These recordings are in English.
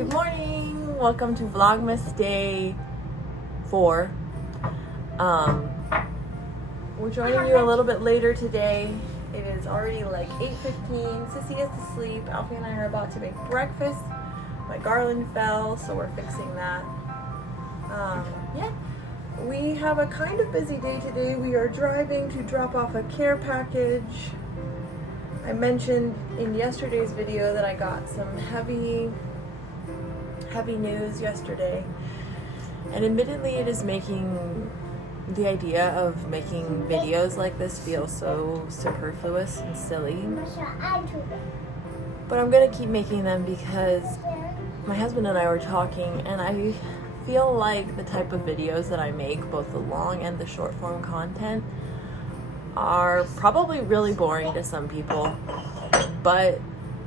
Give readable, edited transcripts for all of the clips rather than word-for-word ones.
Good morning. Welcome to Vlogmas day 4. We're joining you a little bit later today. It is already like 8:15. Sissy is asleep. Alfie and I are about to make breakfast. My garland fell, so we're fixing that. Yeah. We have a kind of busy day today. We are driving to drop off a care package. I mentioned in yesterday's video that I got some heavy news yesterday, and admittedly it is making the idea of making videos like this feel so superfluous and silly, but I'm gonna keep making them because my husband and I were talking, and I feel like the type of videos that I make, both the long and the short form content, are probably really boring to some people, but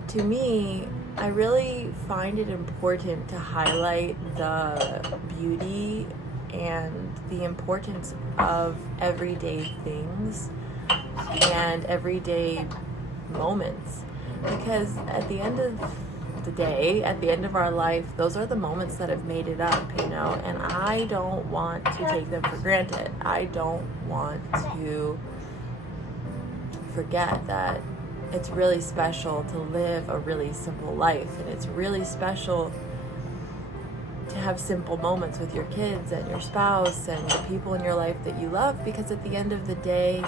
to me, I really find it important to highlight the beauty and the importance of everyday things and everyday moments, because at the end of the day, at the end of our life, those are the moments that have made it up, you know, and I don't want to take them for granted. I don't want to forget that it's really special to live a really simple life, and it's really special to have simple moments with your kids and your spouse and the people in your life that you love, because at the end of the day,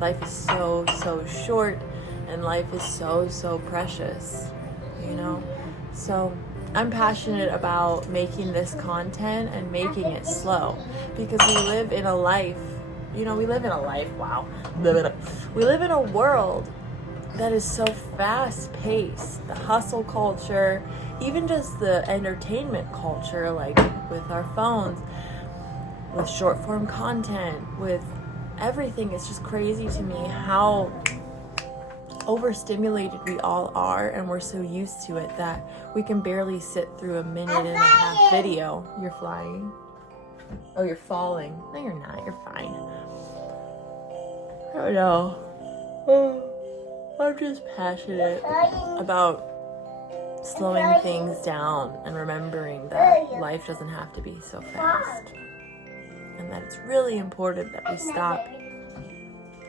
life is so short and life is so precious, you know? So I'm passionate about making this content and making it slow, because we live in a life, you know, we live in a world that is so fast-paced. The hustle culture, even just the entertainment culture, like with our phones, with short-form content, with everything. It's just crazy to me how overstimulated we all are, and we're so used to it that we can barely sit through a minute and a half video. You're flying? Oh, you're falling. No, you're not. You're fine. I don't know. I'm just passionate about slowing things down and remembering that life doesn't have to be so fast, and that it's really important that we stop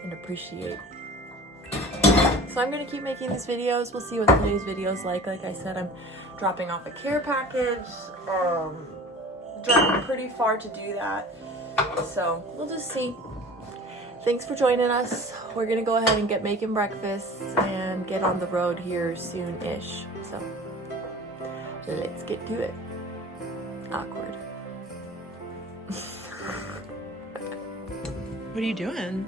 and appreciate. So I'm gonna keep making these videos. We'll see what today's video is like. Like I said, I'm dropping off a care package. Driving pretty far to do that, so we'll just see. Thanks for joining us. We're gonna go ahead and get making breakfast and get on the road here soon-ish. So let's get to it. Awkward. What are you doing?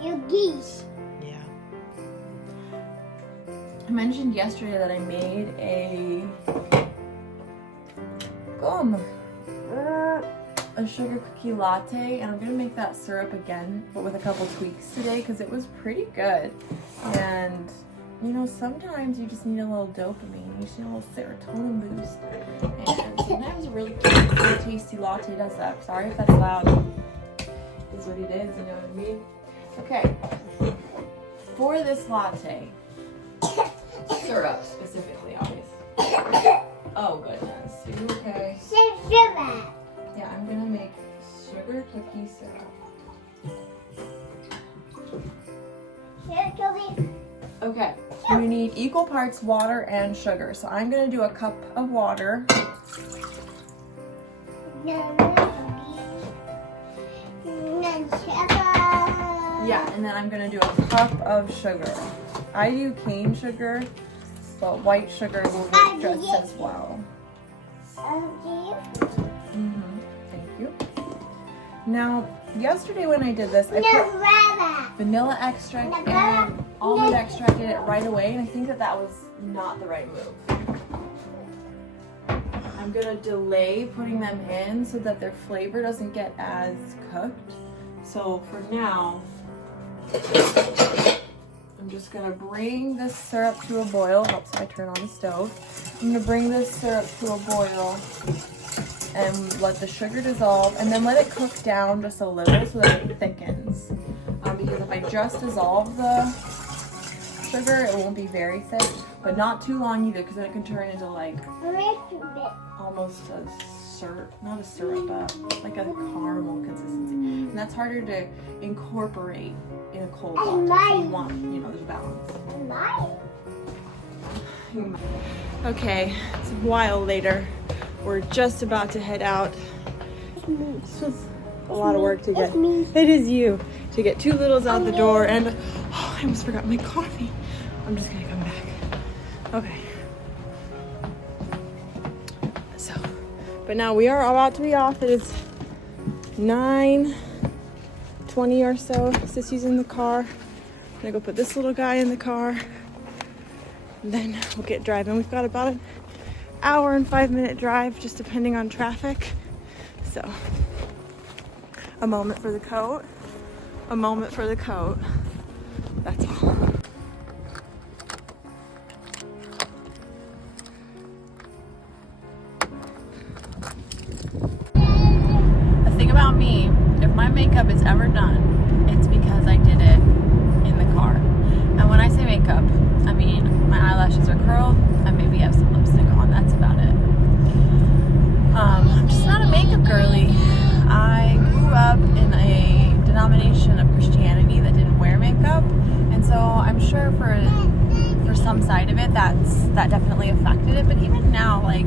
You geese. Yeah. I mentioned yesterday that I made a sugar cookie latte, and I'm gonna make that syrup again, but with a couple tweaks today, because it was pretty good. And you know, sometimes you just need a little dopamine, you just need a little serotonin boost, and sometimes a really tasty latte does that. Sorry if that's loud. Is what it is, you know what I mean? Okay, for this latte, syrup specifically, obviously. Oh goodness, you okay? Sugar. Yeah, I'm gonna make sugar cookie syrup. Okay, you need equal parts water and sugar. So I'm gonna do a cup of water. Yeah, and then I'm gonna do a cup of sugar. I do cane sugar, but white sugar will work just as well. Thank you. Now, yesterday when I did this, I put vanilla extract and almond extract in it right away, and I think that was not the right move. I'm gonna delay putting them in so that their flavor doesn't get as cooked. So for now, I'm just gonna bring this syrup to a boil. Helps if I turn on the stove. I'm gonna bring this syrup to a boil and let the sugar dissolve, and then let it cook down just a little so that it thickens. Because if I just dissolve the sugar, it won't be very thick, but not too long either, because then it can turn into like almost a syrup, not a syrup, but like a caramel consistency. And that's harder to incorporate in a cold latte. So you want, you know, there's balance. Okay, it's a while later. We're just about to head out. This was a lot of work to get. It is you. To get two littles out the door, and oh, I almost forgot my coffee. I'm just gonna come back. Okay. So, but now we are about to be off. It is 9:20 or so. Sissy's in the car. I'm gonna go put this little guy in the car. And then we'll get driving. We've got about an hour and 5-minute drive, just depending on traffic. So, a moment for the coat. A moment for the coat. That's all. The thing about me, if my makeup is ever done, it's because I did it in the car. And when I say makeup, I mean my eyelashes are curled, I maybe have some lipstick on, that's about it. I'm just not a makeup girly. I grew up in a denomination of Christianity that didn't wear makeup, and so I'm sure for some side of it that definitely affected it. But even now, like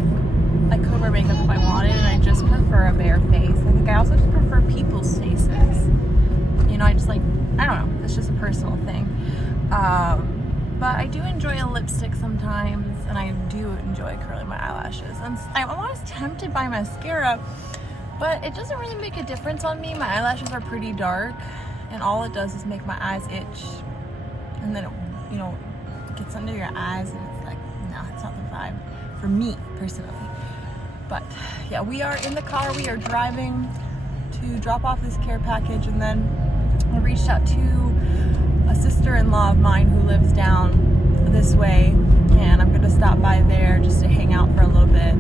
I could wear makeup if I wanted, and I just prefer a bare face. I think I also just prefer people's faces. You know, I just like, I don't know, it's just a personal thing. But I do enjoy a lipstick sometimes, and I do enjoy curling my eyelashes. And I'm always tempted by mascara, but it doesn't really make a difference on me. My eyelashes are pretty dark, and all it does is make my eyes itch. And then it, you know, gets under your eyes, and it's like, no, it's not the vibe for me personally. But yeah, we are in the car. We are driving to drop off this care package, and then I reached out to a sister-in-law of mine who lives down this way, and I'm gonna stop by there just to hang out for a little bit,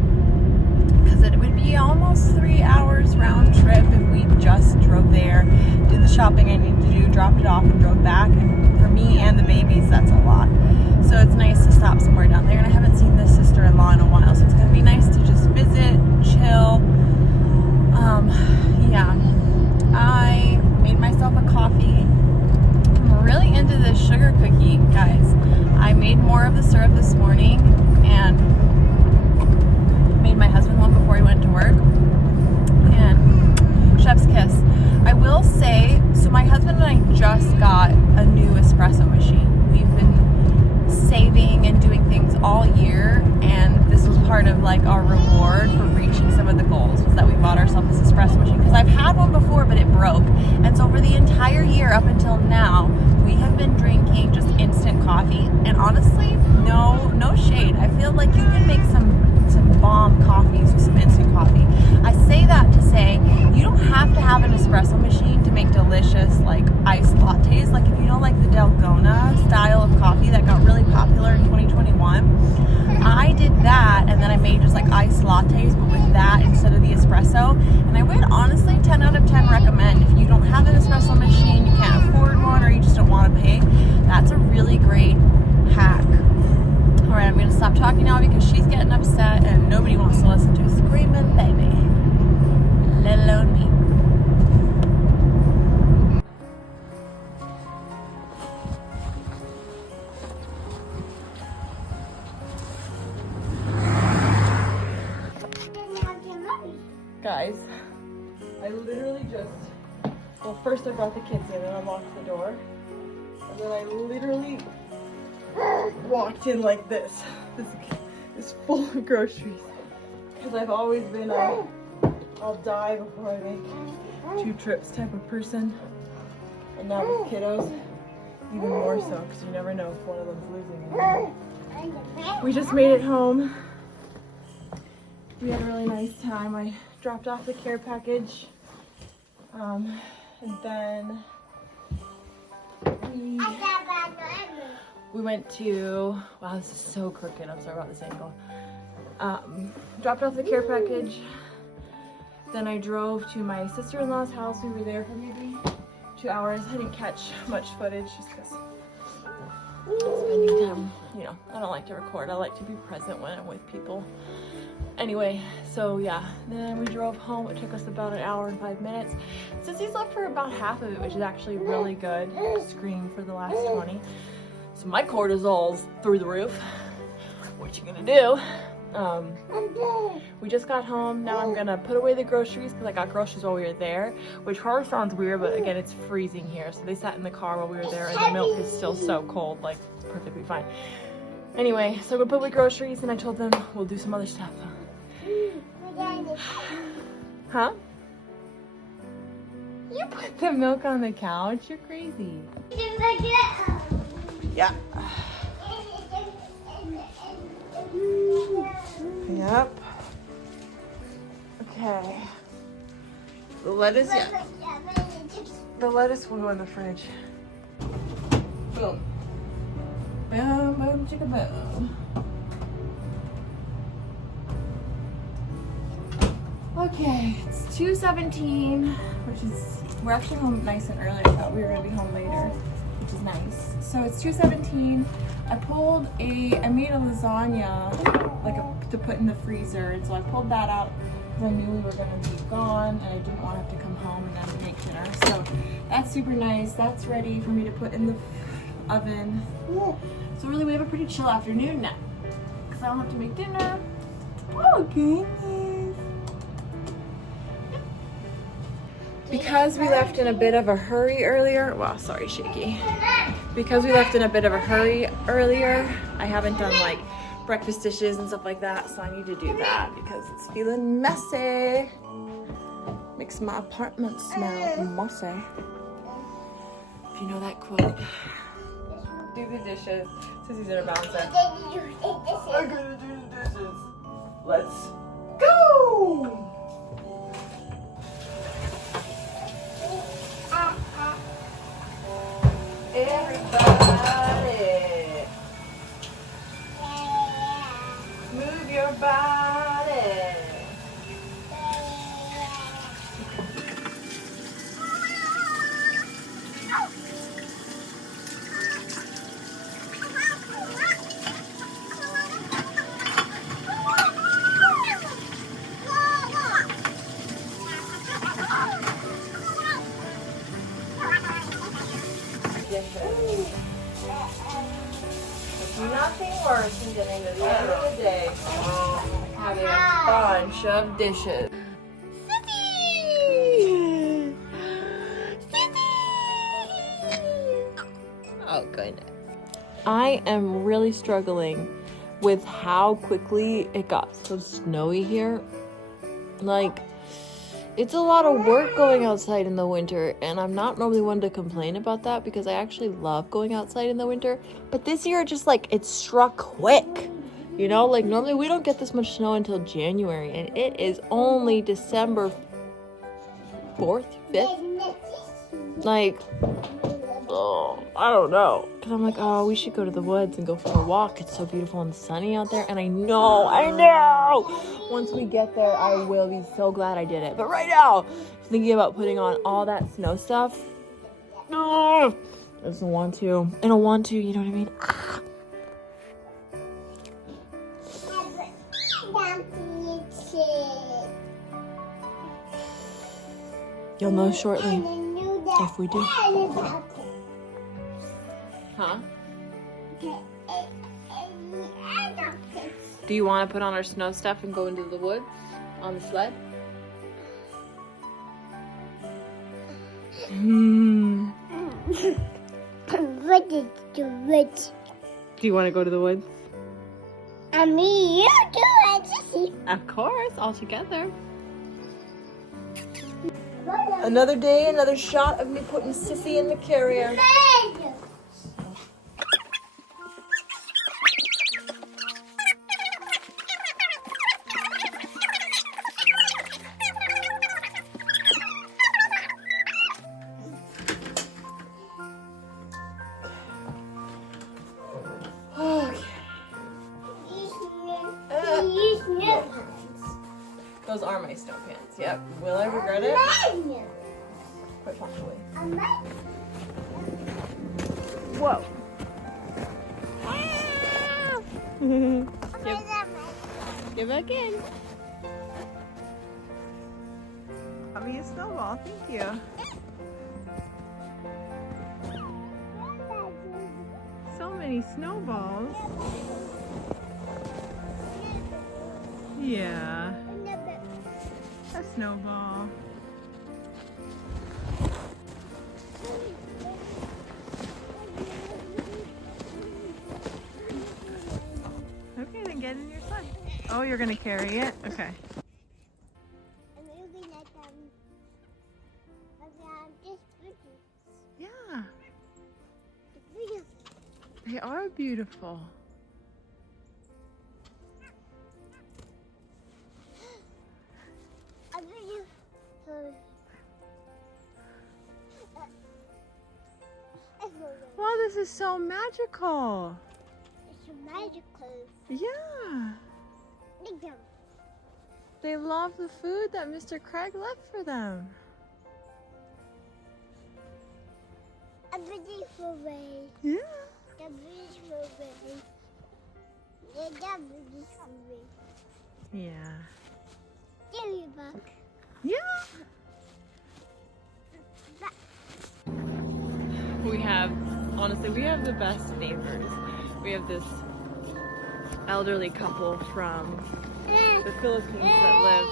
because it would be almost 3 hours round trip if we just drove there, did the shopping I needed to do, dropped it off, and drove back. And for me and the babies, that's a lot. So it's nice to stop somewhere down there, and I haven't seen this sister-in-law in a while, so it's gonna be nice to just visit, chill. Yeah, I made myself a coffee. I'm really into this sugar cookie, guys. I made more of the syrup this morning and made my husband one before he went to work. And chef's kiss. I will say, so my husband and I just got a new espresso machine. We've been saving and doing things all year, and this was part of like our reward for reaching some of the goals, was that we bought ourselves this espresso machine, because I've had one before but it broke. And so for the entire year up until now, we have been drinking just instant coffee, and honestly, no shade, I feel like you can make some bomb coffees with some instant coffee. I say that to say you don't have to have an espresso machine to make delicious like iced lattes. Like if you know like the Dalgona style of coffee that got really popular in 2021, I did that, and then I made just like iced lattes but with that instead of the espresso. And I would honestly 10 out of 10 recommend, if you don't have an espresso machine, you can't afford one, or you just don't want to pay, that's a really great hack. Alright, I'm going to stop talking now because she's getting upset and nobody wants to listen to a screaming baby, let alone me. Guys, I literally just, well, first I brought the kids in and unlocked the door, and then I literally walked in like this. This is full of groceries, because I've always been I'll die before I make 2 trips type of person, and now with kiddos even more so, because you never know if one of them's losing. We just made it home. We had a really nice time. I dropped off the care package, and then we went to, wow, this is so crooked, I'm sorry about this angle. Dropped off the care package, then I drove to my sister-in-law's house. We were there for maybe 2 hours. I didn't catch much footage just because spending time, you know, I don't like to record. I like to be present when I'm with people. Anyway, so yeah, then we drove home. It took us about an hour and 5 minutes. Since he's left for about half of it, which is actually really good. Screamed for the last 20. So my cortisol's through the roof. What you gonna do? We just got home. Now I'm gonna put away the groceries because I got groceries while we were there, which probably sounds weird, but again, it's freezing here. So they sat in the car while we were there, and the milk is still so cold, like perfectly fine. Anyway, so we'll put away groceries, and I told them we'll do some other stuff. Huh? You put the milk on the couch? You're crazy. Yeah. Yep. Okay. The lettuce, yeah. The lettuce will go in the fridge. Boom. Boom, boom, chicka boom. Okay, it's 2:17, which is, we're actually home nice and early. I thought we were gonna be home later, which is nice. So it's 2:17. I made a lasagna, to put in the freezer, and so I pulled that out because I knew we were gonna be gone, and I didn't want to have to come home and then make dinner. So that's super nice. That's ready for me to put in the oven. So really, we have a pretty chill afternoon now because I don't have to make dinner. Oh goodness. Because we left in a bit of a hurry earlier, well, sorry, Shaky. Because we left in a bit of a hurry earlier, I haven't done like breakfast dishes and stuff like that, so I need to do that because it's feeling messy. Makes my apartment smell messy. If you know that quote. Do the dishes. Sissy's in her balance set. I'm gonna do the dishes. Let's go! Everybody, move your body. There's nothing worse than getting to the end of the day having a bunch of dishes. Sissy! Sissy! Oh goodness. I am really struggling with how quickly it got so snowy here. Like, it's a lot of work going outside in the winter, and I'm not normally one to complain about that because I actually love going outside in the winter. But this year, just like, it struck quick. You know, like normally we don't get this much snow until January, and it is only December 4th, 5th. Like, oh, I don't know. Because I'm like, oh, we should go to the woods and go for a walk. It's so beautiful and sunny out there. And I know. Once we get there, I will be so glad I did it. But right now, thinking about putting on all that snow stuff. I just don't want to. I don't want to, you know what I mean? You'll know shortly if we do. Huh? Do you want to put on our snow stuff and go into the woods on the sled? What is the woods? Do you want to go to the woods? I mean, you do it, Sissy. Of course, all together. Another day, another shot of me putting Sissy in the carrier. Those are my snow pants. Yep. Will I regret it? Put back away. Whoa. Get back in. Got me a snowball, thank you. So many snowballs. Yeah, a snowball. Okay, then get in your sled. Oh, you're gonna carry it? Okay. Yeah, they are beautiful. Wow, this is so magical. It's magical. Yeah. They love the food that Mr. Craig left for them. A beautiful way. Yeah. The beautiful way. The beautiful way. Yeah. Jellybuck. Yeah. We have the best neighbors. We have this elderly couple from the Philippines that live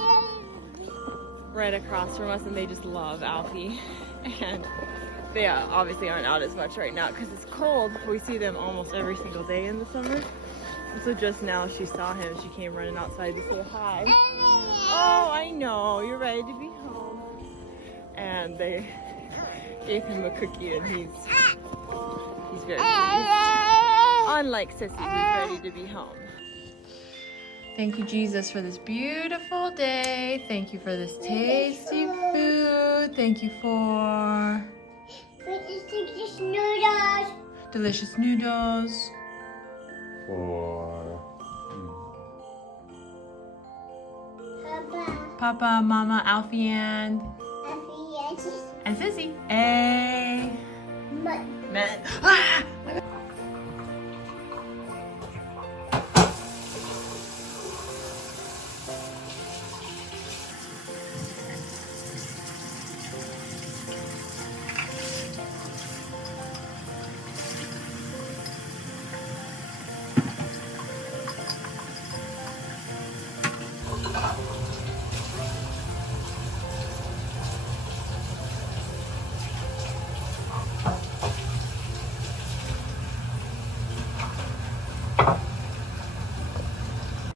right across from us, and they just love Alfie. And they obviously aren't out as much right now because it's cold. We see them almost every single day in the summer. And so just now she saw him. She came running outside to say hi. Oh, I know. You're ready to be home. And they gave him a cookie, and he's very pleased. Unlike Sissy, who's ready to be home. Thank you, Jesus, for this beautiful day. Thank you for this tasty food. Thank you for Delicious noodles. delicious noodles. For Papa. Papa, Mama, Alfie, and Happy Sissy. Hey. Mud. Man. Ah!